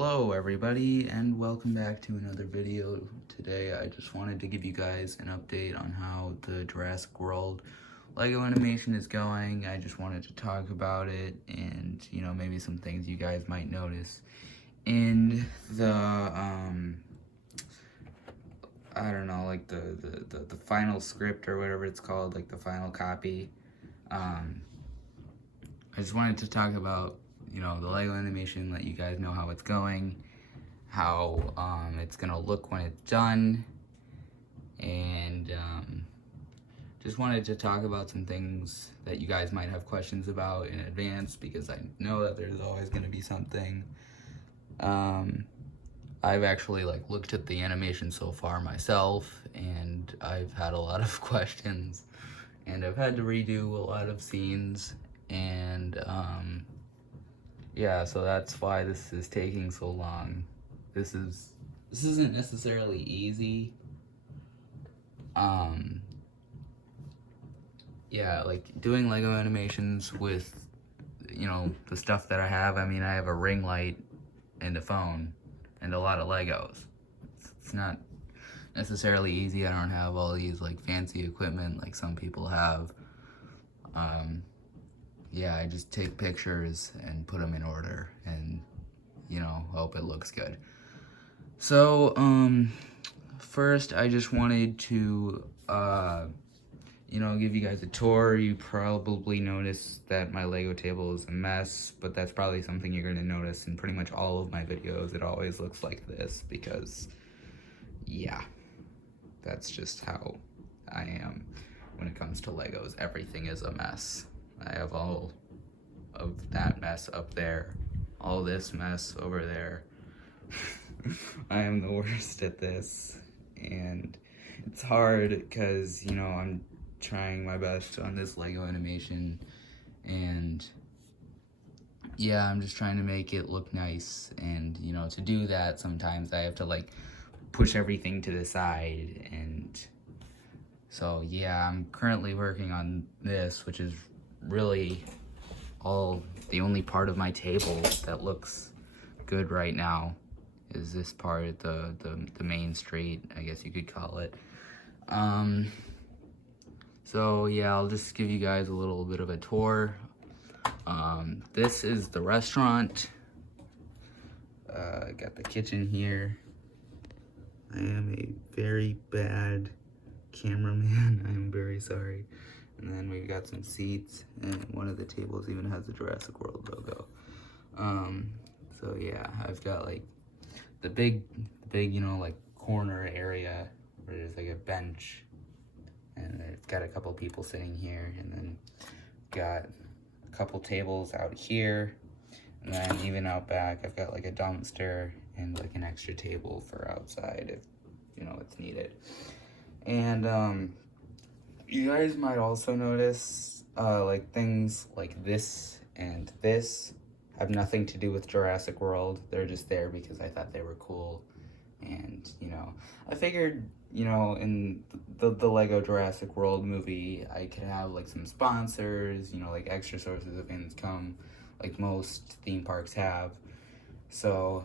Hello everybody and welcome back to another video. Today I just wanted to give you guys an update on how the Jurassic World Lego animation is going. I just wanted to talk about it and maybe some things you guys might notice in the I don't know, like the final script or whatever it's called, like the final copy. I just wanted to talk about the Lego animation, let you guys know how it's going, how it's gonna look when it's done, and just wanted to talk about some things that you guys might have questions about in advance, because I know that there's always gonna be something. I've actually looked at the animation so far myself, and I've had a lot of questions, and I've had to redo a lot of scenes, and yeah, so that's why this is taking so long. This isn't necessarily easy. Yeah, doing Lego animations with the stuff that I have. I mean, I have a ring light and a phone and a lot of Legos. It's not necessarily easy. I don't have all these fancy equipment like some people have. Yeah, I just take pictures and put them in order and, hope it looks good. So, first I just wanted to, give you guys a tour. You probably noticed that my Lego table is a mess, but that's probably something you're gonna notice in pretty much all of my videos. It always looks like this because, yeah, that's just how I am when it comes to Legos. Everything is a mess. I have all of that mess up there, all this mess over there. I am the worst at this, and it's hard because, I'm trying my best on this Lego animation, and yeah, I'm just trying to make it look nice, and, to do that, sometimes I have to, push everything to the side, and so, yeah, I'm currently working on this, which is really the only part of my table that looks good right now is this part, the main street, I guess you could call it. So yeah, I'll just give you guys a little bit of a tour. This is the restaurant. I got the kitchen here. I am a very bad cameraman. I'm very sorry. And then we've got some seats, and one of the tables even has the Jurassic World logo. So yeah, I've got the big, corner area where there's a bench, and I've got a couple people sitting here, and then got a couple tables out here, and then even out back, I've got a dumpster and an extra table for outside if, it's needed. And, you guys might also notice, things like this and this have nothing to do with Jurassic World. They're just there because I thought they were cool. And, I figured, in the Lego Jurassic World movie, I could have, some sponsors, extra sources of income, like most theme parks have. So,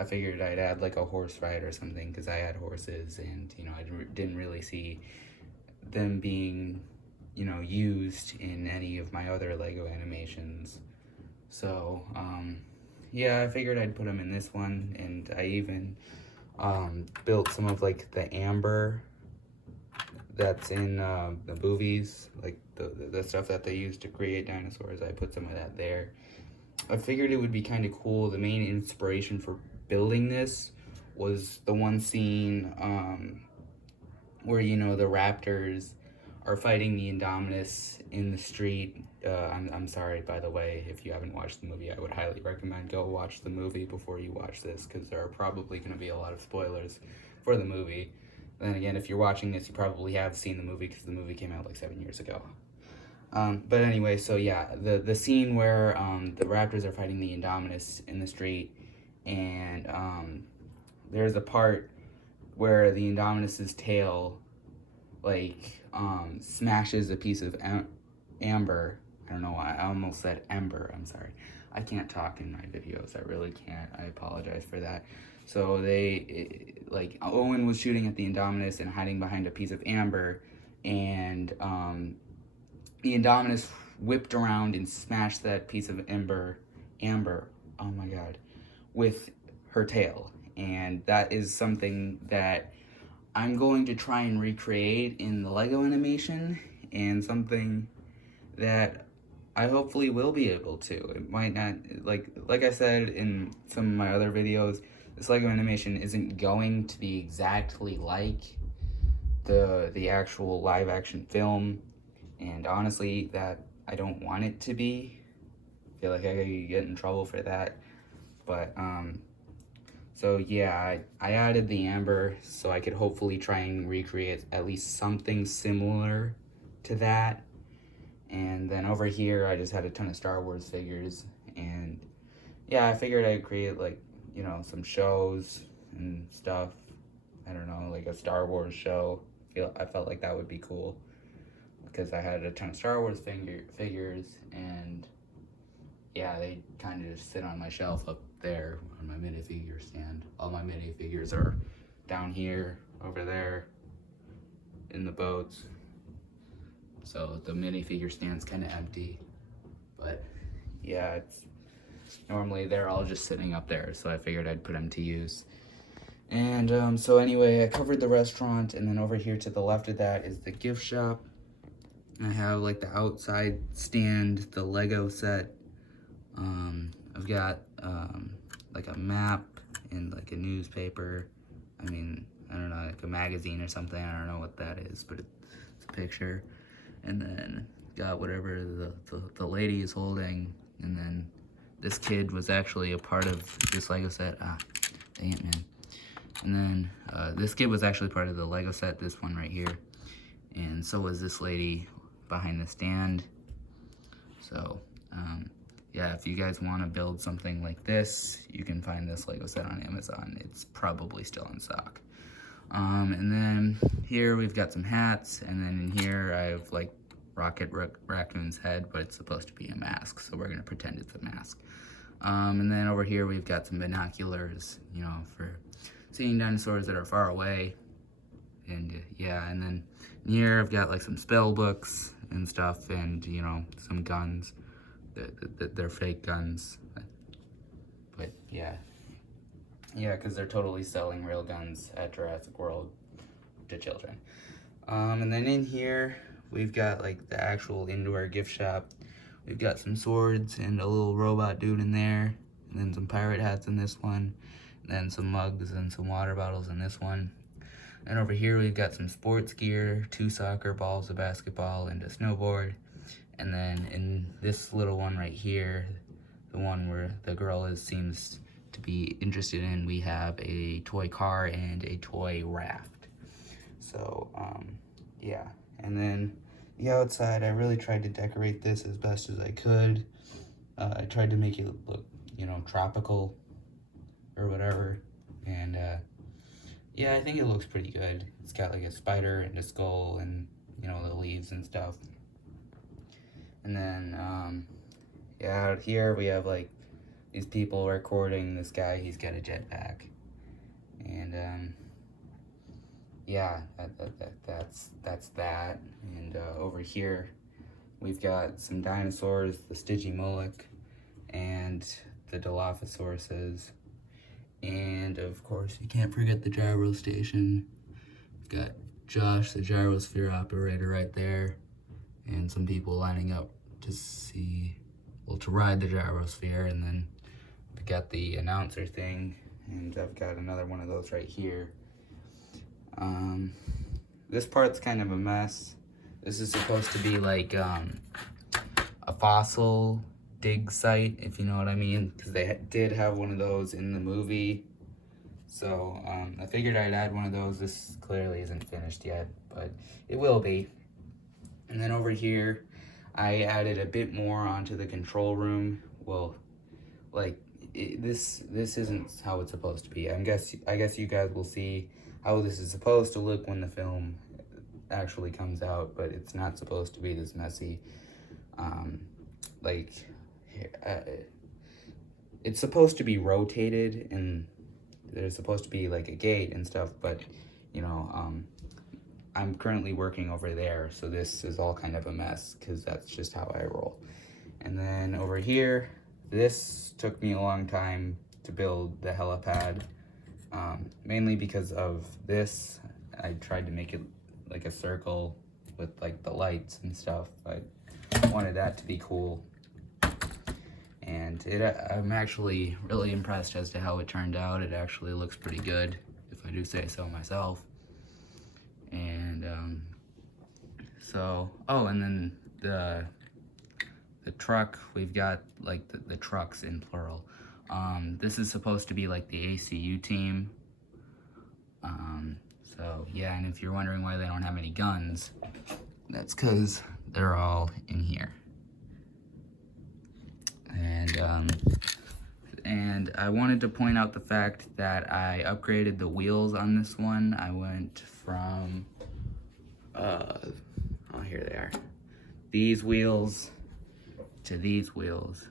I figured I'd add a horse ride or something, because I had horses, and I didn't really see them being used in any of my other Lego animations. So yeah, I figured I'd put them in this one, and I even built some of the amber that's in the movies, the stuff that they used to create dinosaurs. I put some of that there. I figured it would be kind of cool. The main inspiration for building this was the one scene where the raptors are fighting the Indominus in the street. I'm sorry, by the way, if you haven't watched the movie. I would highly recommend go watch the movie before you watch this, because there are probably going to be a lot of spoilers for the movie. Then again, if you're watching this, you probably have seen the movie, because the movie came out 7 years ago. But anyway, so yeah, the scene where the raptors are fighting the Indominus in the street, and there's a part where the Indominus's tail smashes a piece of amber. I don't know why I almost said ember, I'm sorry. I can't talk in my videos. I really can't. I apologize for that. So like Owen was shooting at the Indominus and hiding behind a piece of amber, and the Indominus whipped around and smashed that piece of amber, oh my god, with her tail. And that is something that I'm going to try and recreate in the Lego animation, and something that I hopefully will be able to. It might not, like I said in some of my other videos, this Lego animation isn't going to be exactly like the actual live action film, and honestly, that I don't want it to be. I feel like I could get in trouble for that. But so yeah, I added the amber so I could hopefully try and recreate at least something similar to that. And then over here, I just had a ton of Star Wars figures, and yeah, I figured I'd create, like, you know, some shows and stuff. I don't know, like a Star Wars show. I felt like that would be cool, because I had a ton of Star Wars figures, and yeah, they kind of just sit on my shelf up there on my minifigure stand. All my minifigures are down here, over there, in the boats. So the minifigure stand's kind of empty, but yeah, it's normally they're all just sitting up there, so I figured I'd put them to use. And so anyway, I covered the restaurant, and then over here to the left of that is the gift shop. I have like the outside stand, the Lego set. I've got like a map and like a newspaper. I mean, I don't know, like a magazine or something. I don't know what that is, but it's a picture. And then got whatever the lady is holding. And then this kid was actually a part of this Lego set. Dang it, man. And then this kid was actually part of the Lego set, this one right here. And so was this lady behind the stand. So, yeah, if you guys want to build something like this, you can find this Lego set on Amazon. It's probably still in stock. And then here we've got some hats, and then in here I have like Rocket Raccoon's head, but it's supposed to be a mask, so we're gonna pretend it's a mask. And then over here we've got some binoculars, you know, for seeing dinosaurs that are far away. And yeah, and then here I've got like some spell books and stuff, and you know, some guns. They're fake guns, but yeah, because they're totally selling real guns at Jurassic World to children. And then in here we've got like the actual indoor gift shop. We've got some swords and a little robot dude in there, and then some pirate hats in this one, and then some mugs and some water bottles in this one. And over here we've got some sports gear, 2 soccer balls, a basketball, and a snowboard. And then in this little one right here, the one where the girl seems to be interested in, we have a toy car and a toy raft. So, yeah. And then the outside, I really tried to decorate this as best as I could. I tried to make it look, you know, tropical or whatever. And, yeah, I think it looks pretty good. It's got like a spider and a skull and, you know, the leaves and stuff. And then, yeah, out here we have like these people recording this guy. He's got a jetpack, and yeah, that's that. And over here we've got some dinosaurs, the Stygimoloch and the Dilophosauruses, and of course you can't forget the gyro station. We've got Josh, the gyrosphere operator, right there, and some people lining up to see, well, to ride the gyrosphere. And then we got the announcer thing, and I've got another one of those right here. This part's kind of a mess. This is supposed to be like a fossil dig site, if you know what I mean, because they did have one of those in the movie. So I figured I'd add one of those. This clearly isn't finished yet, but it will be. And then over here, I added a bit more onto the control room. Well, like, this isn't how it's supposed to be. I guess you guys will see how this is supposed to look when the film actually comes out, but it's not supposed to be this messy. Like, it's supposed to be rotated, and there's supposed to be like a gate and stuff, but you know, I'm currently working over there, so this is all kind of a mess because that's just how I roll. And then over here, this took me a long time to build the helipad, mainly because of this. I tried to make it like a circle with like the lights and stuff. I wanted that to be cool. And I'm actually really impressed as to how it turned out. It actually looks pretty good, if I do say so myself. And so, oh, and then the truck, we've got like the trucks in plural. This is supposed to be like the ACU team. So yeah, and if you're wondering why they don't have any guns, that's because they're all in here. And I wanted to point out the fact that I upgraded the wheels on this one. I went from, oh, here they are. These wheels to these wheels.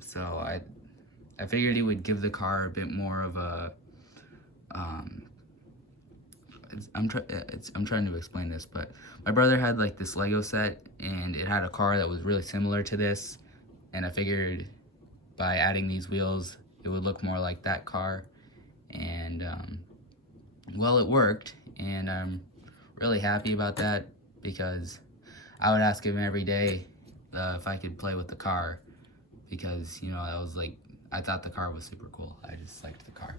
So I figured it would give the car a bit more of a, I'm trying to explain this, but my brother had like this Lego set, and it had a car that was really similar to this, and I figured by adding these wheels, it would look more like that car, and well, it worked, and I'm really happy about that, because I would ask him every day if I could play with the car, because, you know, I was like, I thought the car was super cool. I just liked the car.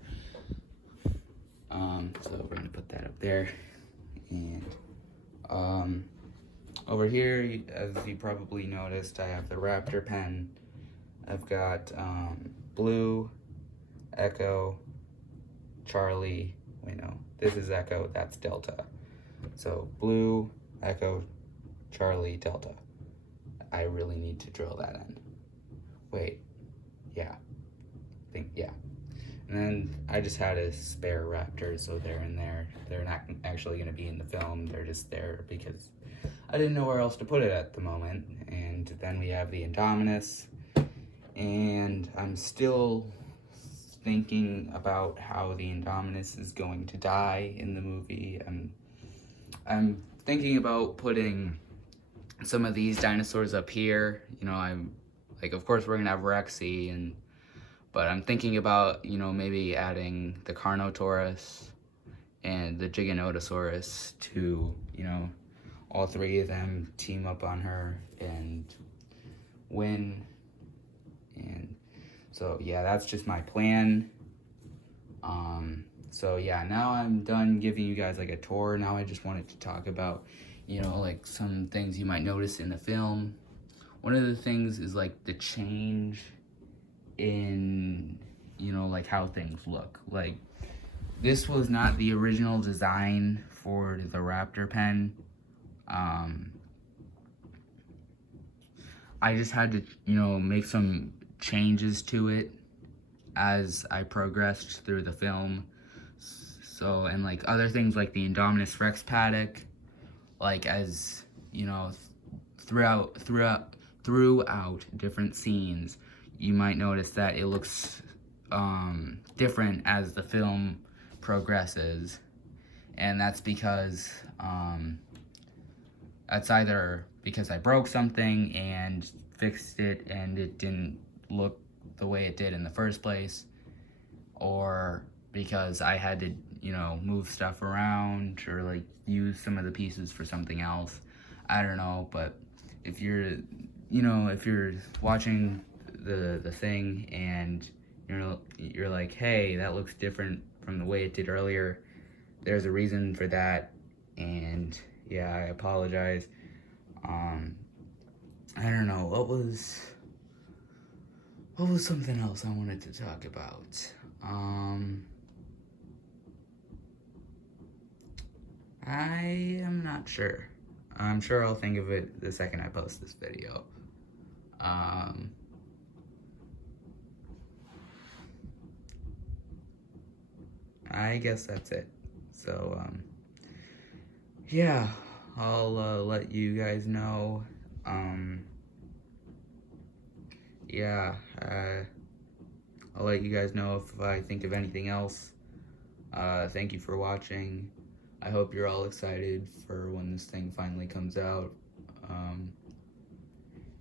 So we're gonna put that up there, and over here, as you probably noticed, I have the Raptor Pen. I've got Blue, Echo, Charlie. Wait, no, this is Echo. That's Delta. So Blue, Echo, Charlie, Delta. I really need to drill that in. Wait, yeah, I think, yeah. And then I just had a spare Raptor, so they're in there. They're not actually going to be in the film. They're just there because I didn't know where else to put it at the moment. And then we have the Indominus. And I'm still thinking about how the Indominus is going to die in the movie. I'm thinking about putting some of these dinosaurs up here. You know, I'm like, of course we're going to have Rexy, but I'm thinking about, you know, maybe adding the Carnotaurus and the Giganotosaurus to, you know, all three of them team up on her and win. And so, yeah, that's just my plan. So yeah, now I'm done giving you guys like a tour. Now I just wanted to talk about, you know, like some things you might notice in the film. One of the things is like the change in, you know, like how things look. Like, this was not the original design for the Raptor Pen. I just had to, you know, make some changes to it as I progressed through the film. So, and like other things like the Indominus Rex paddock, like, as you know, throughout different scenes, you might notice that it looks different as the film progresses, and that's because that's either because I broke something and fixed it and it didn't look the way it did in the first place, or because I had to, you know, move stuff around or like use some of the pieces for something else. I don't know, but if you're, you know, if you're watching the thing and you're like, hey, that looks different from the way it did earlier, there's a reason for that. And yeah, I apologize. I don't know, what was something else I wanted to talk about? I am not sure. I'm sure I'll think of it the second I post this video. I guess that's it. So, yeah, I'll let you guys know. Yeah. yeah, I'll let you guys know if I think of anything else. Thank you for watching. I hope you're all excited for when this thing finally comes out.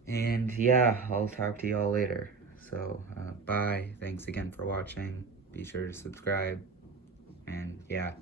And yeah, I'll talk to y'all later. So, bye. Thanks again for watching. Be sure to subscribe. And yeah.